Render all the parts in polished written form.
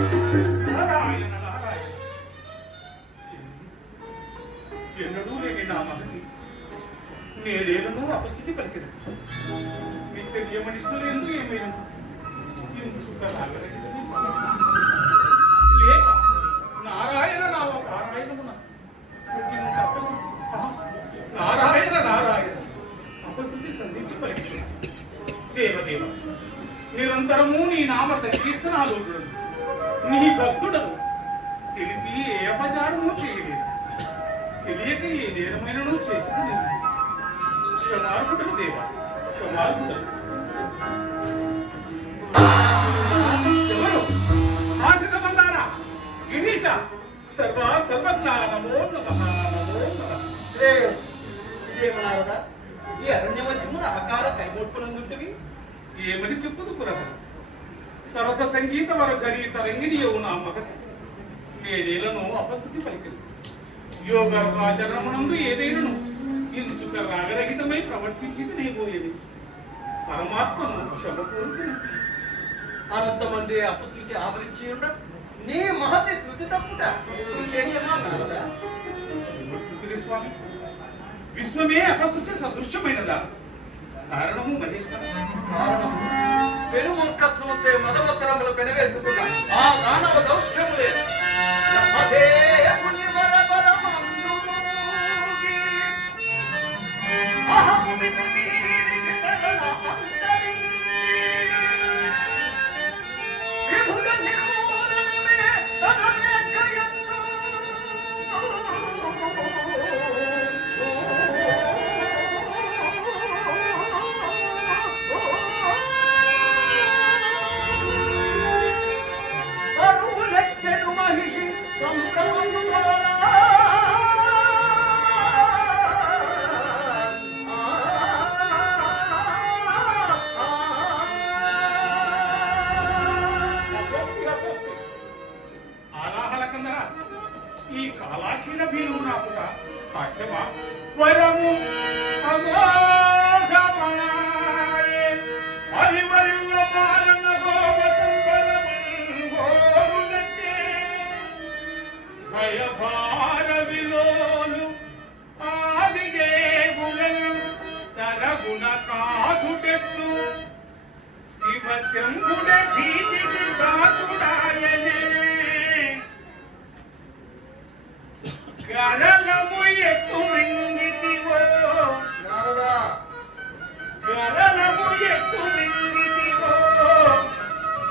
నారాయణ నారాయణ. ఎన్నడూ లేని నా మహతి నేనేనూ అపస్థితి పలికిన నిత్య నియమనిష్ఠులు ఎందు ఏమైనా ఎందుకు రాగరహితమే లేక నారాయణ నామ పారాయణమున అపస్థితి నారాయణ నారాయణ అపస్థితి సంధించి పలికిన దేవదేవ నిరంతరము నీ నామ సంకీర్తనాలు నీ భక్తుడను తెలిసి ఏ అపచారము చేయలేదు, తెలియక ఏ నేరమైనను చేసింది నేను. క్షమార్పుటకు దేవ క్షమార్పుటకు. ఎవరు ఆశ్రిత మందారా గిరీశ సర్వ సర్వజ్ఞానమో నమః నమో నమః. ఇదేమన్నారదా ఈ అరణ్యమధ్యమున అకాల కైమోట్పునందుంటివి ఏమని చెప్పుదు పురహ. సరస సంగీత వర జరీత రంగిణియవు నా మగతి మేడేలను అపస్థితి పలికింది. యోగాచరణమునందు ఏదైనను ఇంచుక రాగరహితమై ప్రవర్తించింది నేమోయని పరమాత్మను క్షమకూరుతుంది. అనంతమంది అపశృతి ఆవరించి ఉండ నీ మహతి శృతి తప్పుట స్వామి విశ్వమే అపస్థితి సదృశ్యమైనదా? కారణము మహేశ్వర కారణము పెరుముఖత్వం చే మదవచరములు పెనవేసుకున్న ఆ దానవ దౌష్ట్యములే ఈ కాలాఖీల భీము నాకు సాక్ష్యమా వరము భయభార విలోలు ఆదిదేవులను సరగుణ కాచుటెట్లు శివ శంభుడ భీతికి దాసుడాయనే గరలము ఎక్కు మింగితివో నారదా గరలము ఎక్కు మింగితివో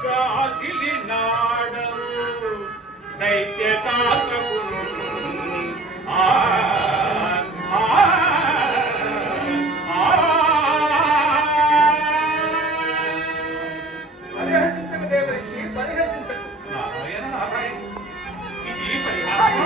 గాసిలి నాడవు దైత్యతాత్రకు పరిహసించక దేవరిషి పరిహసించకు. నారాయణ నారాయణ ఇది పరిహాసం.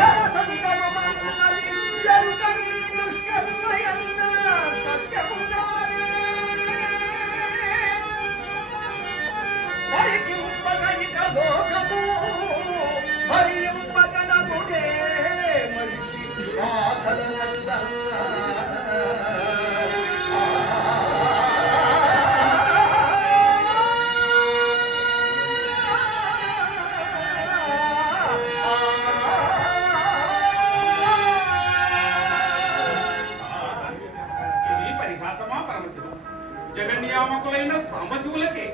జగన్యామకులైన సాంబశివులకే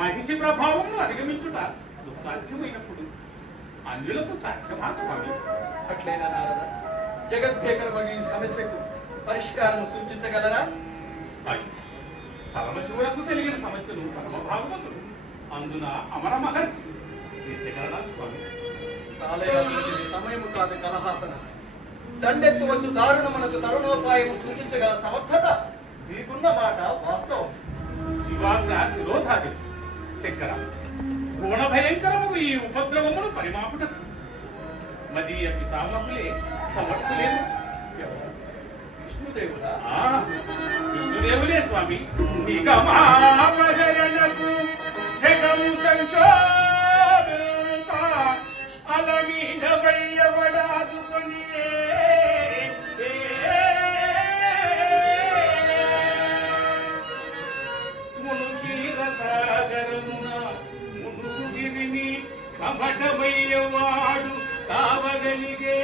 మహిషి ప్రభావమును అధిగమించుట దుస్సాధ్యమైనప్పుడు అన్యులకు సాధ్యమా స్వామి? అట్లైనా నారద జగద్భేకరమగు ఈ సమస్యకు పరిష్కారం సూచించగలరా? పరమశివులకు తెలిగిన సమస్యలు పరమ భాగవతులు అందున అమర మహర్షి తీర్చగలరా స్వామి? కాలయాత్రకి సమయము కాదు కలహాసన. దండెత్తవచ్చు దారుణమునకు తరుణోపాయము సూచించగల సమర్థత మీకున్న మాట వాస్తవం. శివాజ్ఞ శిరోధారి శంకర గుణ భయంకరము ఈ ఉపద్రవమును పరిమాపుట మదీయ పితామహులే సమర్థులేము. విష్ణుదేవుడా? విష్ణుదేవులే స్వామి. నిగమావరణకు జగము సంశోధ అలమీన వయ్యవడాదుకొని మునుకీర సాగరమున మునుగు గిరిని కమటమయ్యవాడు కావగలిగే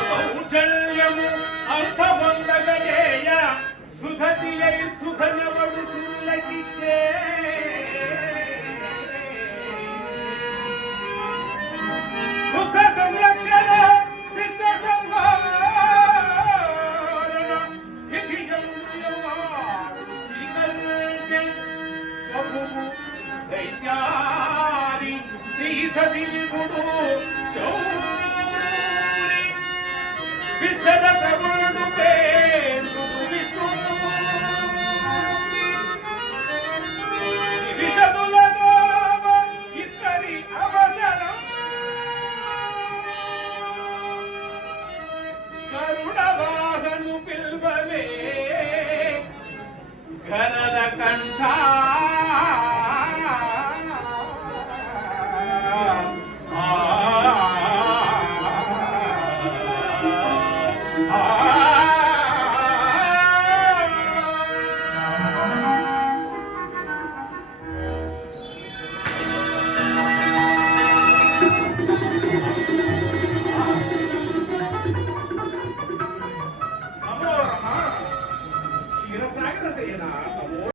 కౌశల్యము అర్థమొందగలేయ సుధతి అయి సుధనవడు సుల్లకిచ్చే దుఃఖ సంరక్షణ శిష్ట సంహారణ దివ్యములవాడు శ్రీకరుణే ప్రభువు దైత్యారి శ్రీ సదిగుడు శౌరి విష్ణద ప్రభుడు పేరుడు విష్ణుమూర్తి విషదులగా ఇద్దరి అవసరం గరుడవాహను పిల్వవే గరల కంఠా